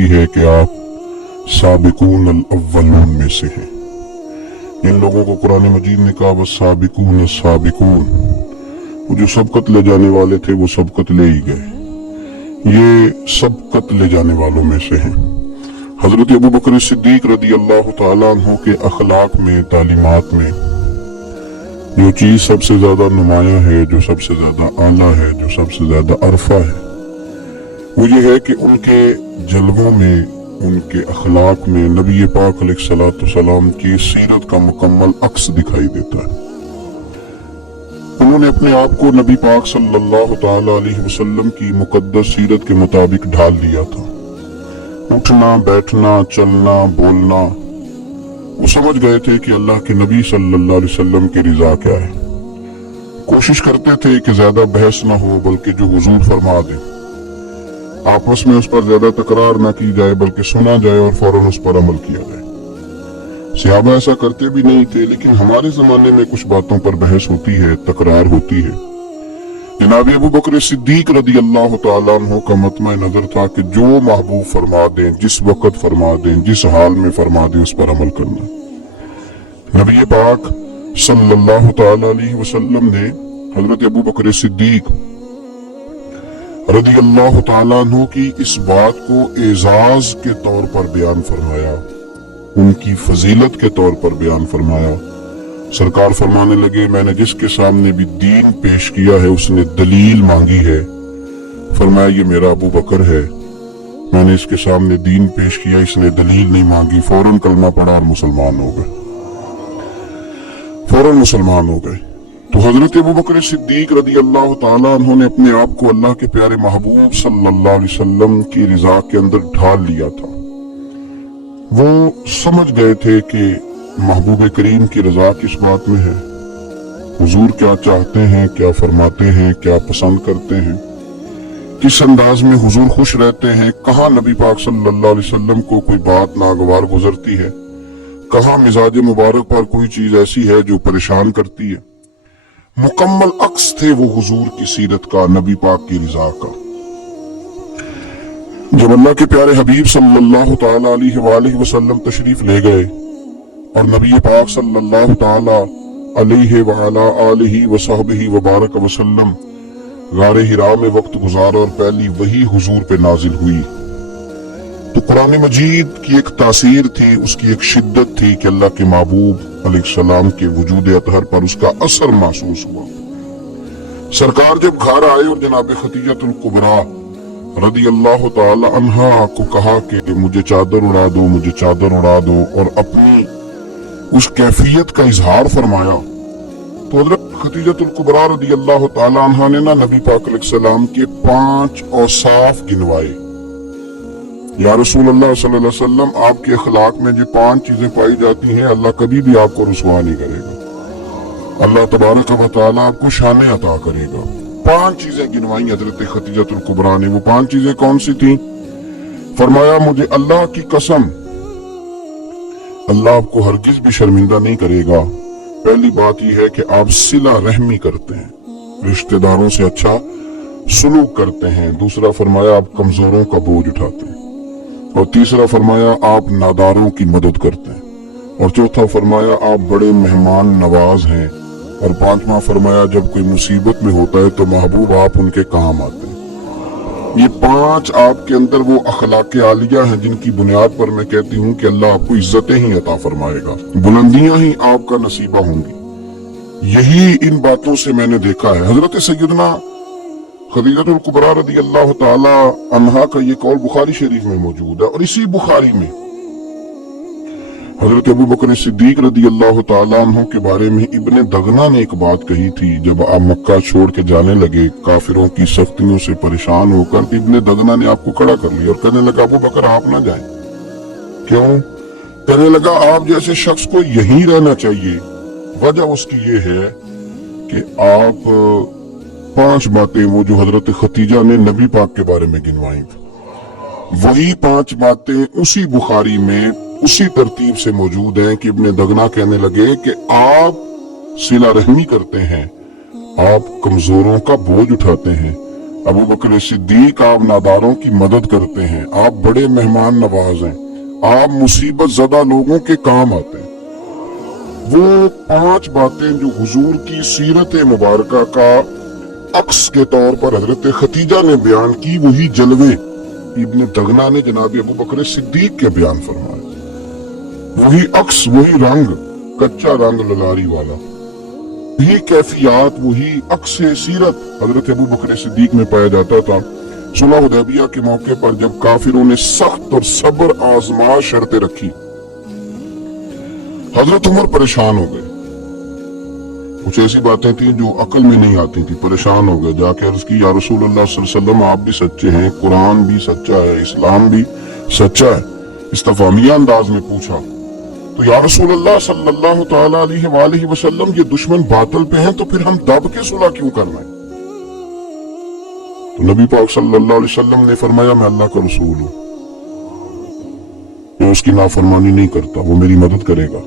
कहती है कि आप साबिकून अल अव्वलून में से हैं। इन लोगों को कुरान मजीद ने कहा बस साबिकून साबिकून, वो जो सबकत ले जाने वाले थे वो सबकत ले ही गए, ये सबकत ले जाने वालों में से हैं। हजरत अबू बकर सिद्दीक रदी अल्लाह ताला अन्हु के अखलाक में, तालीमात में जो चीज सबसे ज्यादा नुमाया है, जो सबसे ज्यादा आला है, जो सबसे ज्यादा अरफा है, वो ये है कि उनके जलवों में, उनके अखलाक में नबी पाक अलैहिस्सलाम की सीरत का मुकम्मल अक्स दिखाई देता है। उन्होंने अपने आप को नबी पाक सल्लल्लाहु ताला अलैहि वसल्लम की मुकद्दस सीरत के मुताबिक ढाल लिया था। उठना, बैठना, चलना, बोलना, वो समझ गए थे कि अल्लाह के नबी सल्लल्लाहु अलैहि वसल्लम की रिजा क्या है। कोशिश करते थे कि ज्यादा बहस ना हो, बल्कि जो हुजूर फरमा दे, आपस में उस पर ज्यादा तकरार ना की जाए, बल्कि सुना जाए और फौरन उस पर अमल किया जाए। सहाबा ऐसा करते भी नहीं थे, लेकिन हमारे जमाने में कुछ बातों पर बहस होती है, तकरार होती है। जनाब अबू बकर सिद्दीक रदी अल्लाह ताला अन्हु का मतमा नजर था कि जो महबूब फरमा दें, जिस वक्त फरमा दें, जिस हाल में फरमा दें, उस पर अमल करना। नबी पाक सल्लल्लाहु ताला अलैहि वसल्लम ने हजरत अबू बकर सिद्दीक रदी अल्लाह ताला अन्हु की इस बात को एजाज के तौर पर बयान फरमाया, उनकी फजीलत के तौर पर बयान फरमाया। सरकार फरमाने लगे, मैंने जिसके सामने भी दीन पेश किया है उसने दलील मांगी है। फरमाया ये मेरा अबू बकर है, मैंने इसके सामने दीन पेश किया, इसने दलील नहीं मांगी, फौरन कलमा पड़ा और मुसलमान हो गए, फौरन मुसलमान हो गए। तो हजरत अबू बकर सिद्दीक रदी अल्लाह ताला अन्हु ने अपने आप को अल्लाह के प्यारे महबूब सल्लल्लाहु अलैहि वसल्लम की रिजा के अंदर ढाल लिया था। वो समझ गए थे कि महबूब करीम की रजा किस बात में है, हुजूर क्या चाहते हैं, क्या फरमाते हैं, क्या पसंद करते हैं, किस अंदाज में हुजूर खुश रहते हैं, कहाँ नबी पाक सल्लल्लाहु अलैहि वसल्लम को कोई बात नागवार गुजरती है, कहाँ मिजाज मुबारक पर कोई चीज ऐसी है जो परेशान करती है। मुकम्मल अक्स थे वो हुजूर की सीरत का, नबी पाक की रिजा का। जब अल्लाह के प्यारे हबीब सल्लल्लाहु ताला अलैहि वसल्लम तशरीफ ले गए और नबी पाक सल्लल्लाहु ताला अलैहि वअला आलिहि वसहबिहि वबारक वसल्लम गारे हिरा में वक्त गुजारा और पहली वही हुजूर पे नाजिल हुई, तो कुरान मजीद की एक तासीर थी, उसकी एक शिद्दत थी कि अल्लाह के महबूब अलैहिस्सलाम के वजूद अतहर पर उसका असर महसूस हुआ। सरकार जब घर आए और जनाब खतीजतुल कुबरा रदी अल्लाह ताला अन्हा को कहा कि मुझे चादर उड़ा दो, मुझे चादर उड़ा दो, और अपनी उस कैफियत का इजहार फरमाया, तो हजरत खतीजतुल कुबरा रदी अल्लाह ताला अन्हा ने ना नबी पाक अलैहिस्सलाम के 5 औसाफ गिनवाए। या रसूल अल्लाह सल्लल्लाहु अलैहि वसल्लम, आपके अखलाक में जो 5 चीजें पाई जाती हैं, अल्लाह कभी भी आपको रुसवा नहीं करेगा, अल्लाह तबारक व तआला आपको शान अता करेगा। 5 चीजें गिनवाई हजरत खतीजतुल कुबरा ने। वो 5 चीजें कौन सी थी? फरमाया मुझे अल्लाह की कसम, अल्लाह आपको हरगिज भी शर्मिंदा नहीं करेगा। पहली बात यह है कि आप सिला रहमी करते हैं, रिश्तेदारों से अच्छा सुलूक करते हैं। दूसरा फरमाया आप कमजोरों का बोझ उठाते हैं, और तीसरा फरमाया आप नादारों की मदद करते हैं, और चौथा फरमाया आप बड़े मेहमान नवाज हैं, और 5वां फरमाया जब कोई मुसीबत में होता है तो महबूब आप उनके काम आते हैं। ये 5 आपके अंदर वो अखलाक आलिया हैं जिनकी बुनियाद पर मैं कहती हूँ कि अल्लाह आपको इज्जतें ही अता फरमाएगा, बुलंदियां ही आपका नसीबा होंगी। यही इन बातों से मैंने देखा है। हजरत सैयदना खदीजतुल कुबरा रदी अल्लाह ताला अन्हा का ये कौल बुखारी शरीफ में मौजूद है, और इसी बुखारी में हजरत अबू बकर सिद्दीक रदी अल्लाह ताला अन्हु के बारे में इब्ने दगना ने एक बात कही थी। जब आप मक्का छोड़ के जाने लगे काफिरों की सख्तियों से परेशान होकर, तो इब्ने दगना ने आपको खड़ा कर लिया और कहने लगा अबू बकर आप ना जाएं। क्यों? कहने लगा आप जैसे शख्स को यहीं रहना चाहिए। वजह उसकी ये है कि आप 5 बातें वो जो हजरत खतीजा ने नबी पाक के बारे में गिनवाई थी, वही 5 बातें उसी बुखारी में उसी तरतीब से मौजूद हैं कि इब्ने दगना कहने लगे कि आप सिला रहमी करते हैं, आप कमजोरों का बोझ उठाते हैं, अबू बकर सिद्दीक आप नादारों की मदद करते हैं, आप बड़े मेहमान नवाज हैं, आप मुसीबत ज़दा लोगों के काम आते हैं। वो 5 बातें जो हुजूर की सीरत मुबारका का अक्स के तौर पर हजरत खतीजा ने बयान की, वही जलवे इब्न दगना ने जनाब अबू बकर सिद्दीक के बयान फरमाए। वही अक्स, वही रंग, कच्चा रंग ललारी वाला, वही कैफियत, वही अक्स सीरत हजरत अबू बकर सिद्दीक में पाया जाता था। सुलह हुदैबिया के मौके पर जब काफिरों ने सख्त और सब्र आजमाश शर्तें रखी, हजरत उमर परेशान हो गए। कुछ ऐसी बातें थी जो अकल में नहीं आती थी, परेशान हो गए। जाके अर्ज की, या रसूल अल्लाह सल्लल्लाहु अलैहि वसल्लम, आप भी सच्चे हैं, कुरान भी सच्चा है, इस्लाम भी सच्चा है। इस्तफामिया अंदाज में पूछा तो या रसूल अल्लाह सल्लल्लाहु तआला अलैहि वसल्लम, ये दुश्मन बातिल पे हैं तो फिर हम दब के सुलह क्यों करना है? तो नबी पाक सल्लल्लाहु अलैहि वसल्लम ने फरमाया, मैं अल्लाह का रसूल हूं, मैं उसकी नाफरमानी नहीं करता, वो मेरी मदद करेगा।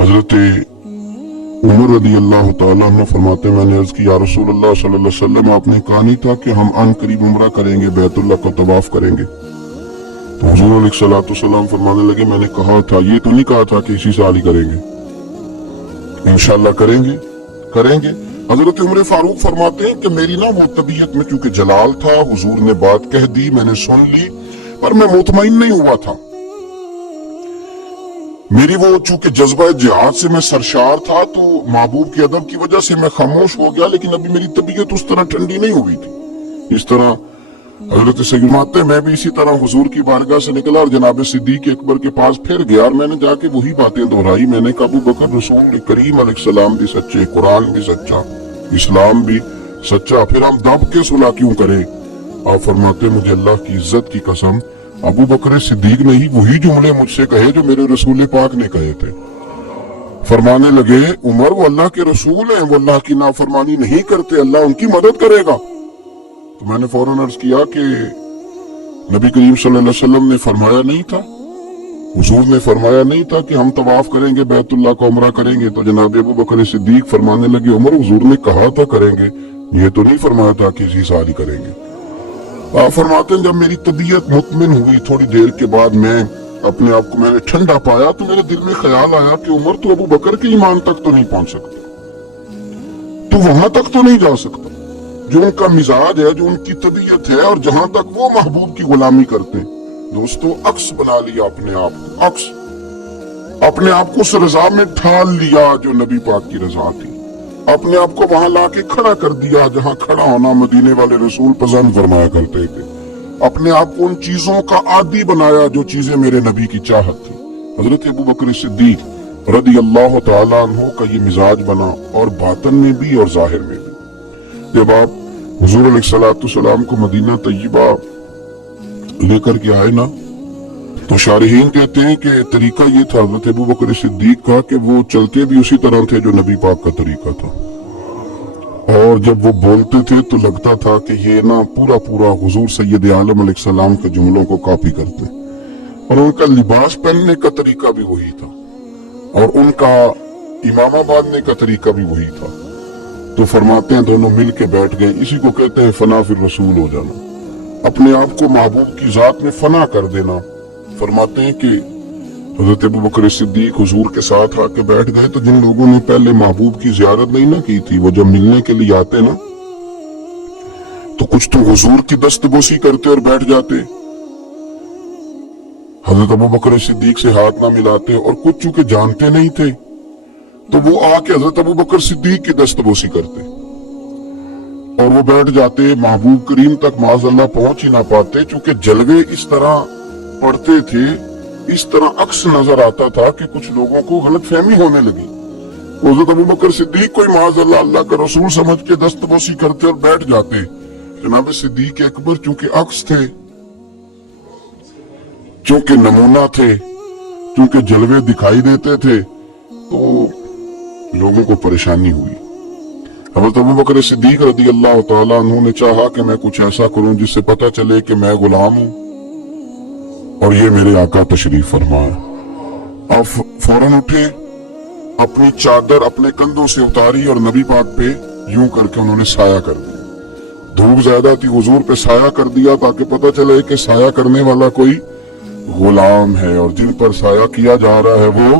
हजरत उमर रदी अल्लाह तआला अन्हु फरमाते, मैंने अर्ज की, या रसूल अल्लाह सल्लल्लाहु अलैहि वसल्लम, आपने कहा नहीं था कि हम अन करीब उम्रा करेंगे, बैतुल्लाह का तवाफ करेंगे? तो हुजूर अलैहिस्सलाम फरमाने लगे, मैंने कहा था, ये तो नहीं कहा था कि इसी साल ही करेंगे, इंशाअल्लाह करेंगे। हजरत उमर फारूक फरमाते हैं कि मेरी ना वो तबीयत में चूंकि जलाल था, हुजूर ने बात कह दी, मैंने सुन ली, पर मैं मुतमईन नहीं हुआ था। मेरी वो चूंकि जज्बा जिहाद से मैं सरशार था, तो महबूब के अदब की वजह से मैं खामोश हो गया, लेकिन अभी मेरी तबीयत उस तरह ठंडी नहीं हुई थी। इस तरह हजरत सैयद, मैं भी इसी तरह हुजूर की बारगाह से निकला और जनाब सिद्दीक अकबर के पास फिर गया और मैंने जाके वही बातें दोहराई। मैंने कहा, अबू बकर, रसूल करीम अलैहिस्सलाम भी सच्चे, कुरान भी सच्चा, इस्लाम भी सच्चा, फिर हम दब के सुलह क्यों करें? आप फरमाते, मुझे अल्लाह की इज्जत की कसम, अबू बकर सिद्दीक ने ही वही जुमले मुझसे कहे जो मेरे रसूल पाक ने कहे थे। फरमाने लगे, उमर, वो अल्लाह के रसूल हैं, वो अल्लाह की नाफरमानी नहीं करते, अल्लाह उनकी मदद करेगा। तो मैंने फौरन अर्ज किया कि नबी करीम सल्लल्लाहु अलैहि वसल्लम ने फरमाया नहीं था, हुजूर ने फरमाया नहीं था कि हम तवाफ करेंगे, बैतुल्लाह का उमरा करेंगे? तो जनाब अबू बकर सिद्दीक फरमाने लगे, उमर, हुजूर ने कहा था करेंगे, ये तो नहीं फरमाया था कि इसी साल ही करेंगे। आप फरमाते हैं, जब मेरी तबीयत मुतमिन हुई, थोड़ी देर के बाद मैं अपने आप को मैंने ठंडा पाया, तो मेरे दिल में ख्याल आया कि उमर, तो अबू बकर के ईमान तक तो नहीं पहुंच सकता, तो वहां तक तो नहीं जा सकता जो उनका मिजाज है, जो उनकी तबीयत है, और जहां तक वो महबूब की गुलामी करते हैं। दोस्तों, अक्स बना लिया अपने आप को, अक्स अपने आप को उस रजा में ढाल लिया जो नबी पाक की रजा थी, अपने आप को वहां लाके खड़ा कर दिया जहां खड़ा होना मदीने वाले रसूल पसंद फरमाया करते थे, अपने आप को उन चीजों का आदी बनाया जो चीजें मेरे नबी की चाहत थी। हजरत अबू बकर सिद्दीक रदी अल्लाह तआला अन्हु का ये मिजाज बना, और बातन में भी और जाहिर में भी। जब आप हुजूर अलैहिस्सलाम को मदीना तैयबा लेकर के आए ना, तो शारहीन कहते हैं कि तरीका ये था हजरत अबू बकर सिद्दीक का कि वो चलते भी उसी तरह थे जो नबी पाक का तरीका था, और जब वो बोलते थे तो लगता था कि ये ना पूरा हुजूर सैयद आलम अलैहिस्सलाम के जुमलों को कॉपी करते, और उनका लिबास पहनने का तरीका भी वही था, और उनका इमामा बांधने का तरीका भी वही था। तो फरमाते हैं, दोनों मिल के बैठ गए। इसी को कहते हैं फना फिर रसूल हो जाना, अपने आप को महबूब की जात में फना कर देना। फरमाते हैं कि हजरत अबू बकर सिद्दीक हुजूर के साथ आके बैठ गए, तो जिन लोगों ने पहले महबूब की जियारत नहीं ना की थी, वो जब मिलने के लिए आते ना, तो कुछ तो हुजूर की दस्तबोसी करते और बैठ जाते, हजरत अबू बकर सिद्दीक से हाथ ना मिलाते, और कुछ चूंकि जानते नहीं थे तो वो आके हजरत अबू बकर सिद्दीक की दस्तबोसी करते, और वो बैठ जाते, महबूब करीम तक माज़अल्लाह पहुंच ही ना पाते, चूंकि जलवे इस तरह पड़ते थे, इस तरह अक्स नजर आता था कि कुछ लोगों को गलतफहमी होने लगी। हजरत अबू बकर सिद्दीक कोई माज़अल्लाह अल्लाह का रसूल समझ के दस्तबोसी करते और बैठ जाते। जनाब सिद्दीक अकबर चूंकि अक्स थे, चूंकि नमूना थे, चूंकि जलवे दिखाई देते थे, तो लोगों को परेशानी हुई। हज़रत अबू बकर सिद्दीक रज़ी अल्लाह तआला अन्हु ने चाहा कि मैं कुछ ऐसा करूं जिससे पता चले कि मैं गुलाम हूं और ये मेरे आका तशरीफ फरमा है। अब फौरन उठे, अपनी चादर अपने कंधों से उतारी और नबी पाक पे यूं करके उन्होंने साया कर दिया। धूप ज्यादा थी, हुजूर पे साया कर दिया ताकि पता चले कि साया करने वाला कोई गुलाम है, और जिन पर साया किया जा रहा है वो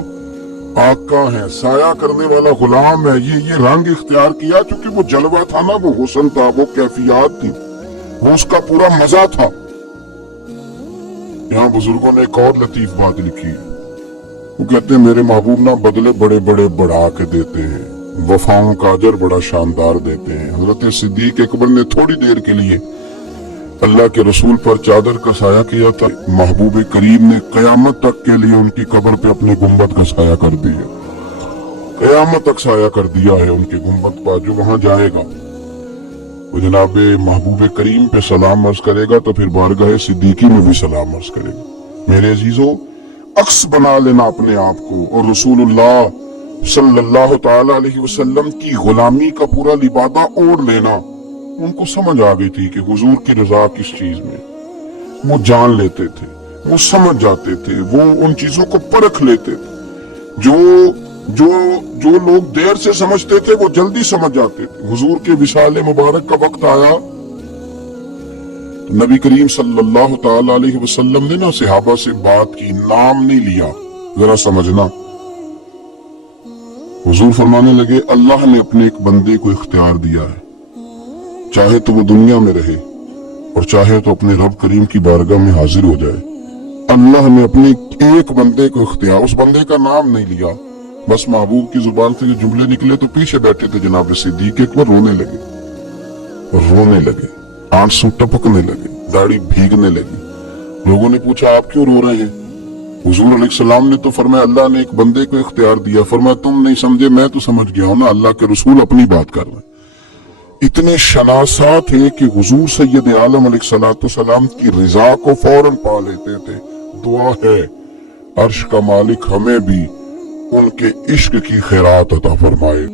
आका है। साया करने वाला गुलाम है। ये रंग इख्तियार किया क्योंकि वो जलवा था ना, वो हुस्न था, वो कैफियत थी, वो उसका पूरा मजा था। यहाँ बुजुर्गों ने एक और लतीफ बात लिखी है। वो कहते हैं मेरे महबूब ना बदले बड़े बड़े बढ़ा के देते हैं, वफाओं का अजर बड़ा शानदार देते हैं। हजरत सिद्दीक अकबर ने थोड़ी देर के लिए अल्लाह के रसूल पर चादर का साया किया था, महबूब करीम ने कयामत तक के लिए उनकी कब्र पे अपने गुंबद का साया कर दिया। कयामत तक साया कर दिया है उनके गुंबद पर। जो वहां जाएगा वो जनाब महबूब करीम पे सलाम अर्ज करेगा तो फिर बारगाह सिद्दीकी में भी सलाम अर्ज करेगा। मेरे अजीजों, अक्स बना लेना अपने आप को और रसूलुल्लाह सल्लल्लाहु ताला अलैहि वसल्लम की गुलामी का पूरा लिबादा ओढ़ लेना। उनको समझ आ गई थी कि हुजूर की रजा किस चीज में। वो जान लेते थे, वो समझ जाते थे, वो उन चीजों को परख लेते थे। जो लोग देर से समझते थे वो जल्दी समझ जाते थे। हुजूर के विसाले मुबारक का वक्त आया, नबी करीम सल्लल्लाहु ताला अलैहि वसल्लम ने ना सहाबा से बात की, नाम नहीं लिया। जरा समझना, हुजूर फरमाने लगे अल्लाह ने अपने एक बंदे को इख्तियार दिया है, चाहे तो वो दुनिया में रहे और चाहे तो अपने रब करीम की बारगाह में हाजिर हो जाए। अल्लाह ने अपने एक बंदे को इख्तियार, उस बंदे का नाम नहीं लिया, बस महबूब की जुबान से जो जुमले निकले तो पीछे बैठे थे जनाब सिद्दीक अकबर रोने लगे, आंसू टपकने लगे, दाढ़ी भीगने लगी। लोगों ने पूछा आप क्यों रो रहे हैं? हुजूर अलैहिस्सलाम ने तो फरमाया अल्लाह ने एक बंदे को इख्तियार दिया। फरमाया तुम नहीं समझे, मैं तो समझ गया हूं ना, अल्लाह के रसूल अपनी बात कर रहे हैं। इतने शनासा थे कि हुजूर सैयद आलम अलैहिस्सलाम की रिजा को फौरन पा लेते थे। दुआ है अर्श का मालिक हमें भी उनके इश्क की खैरात अता फरमाए।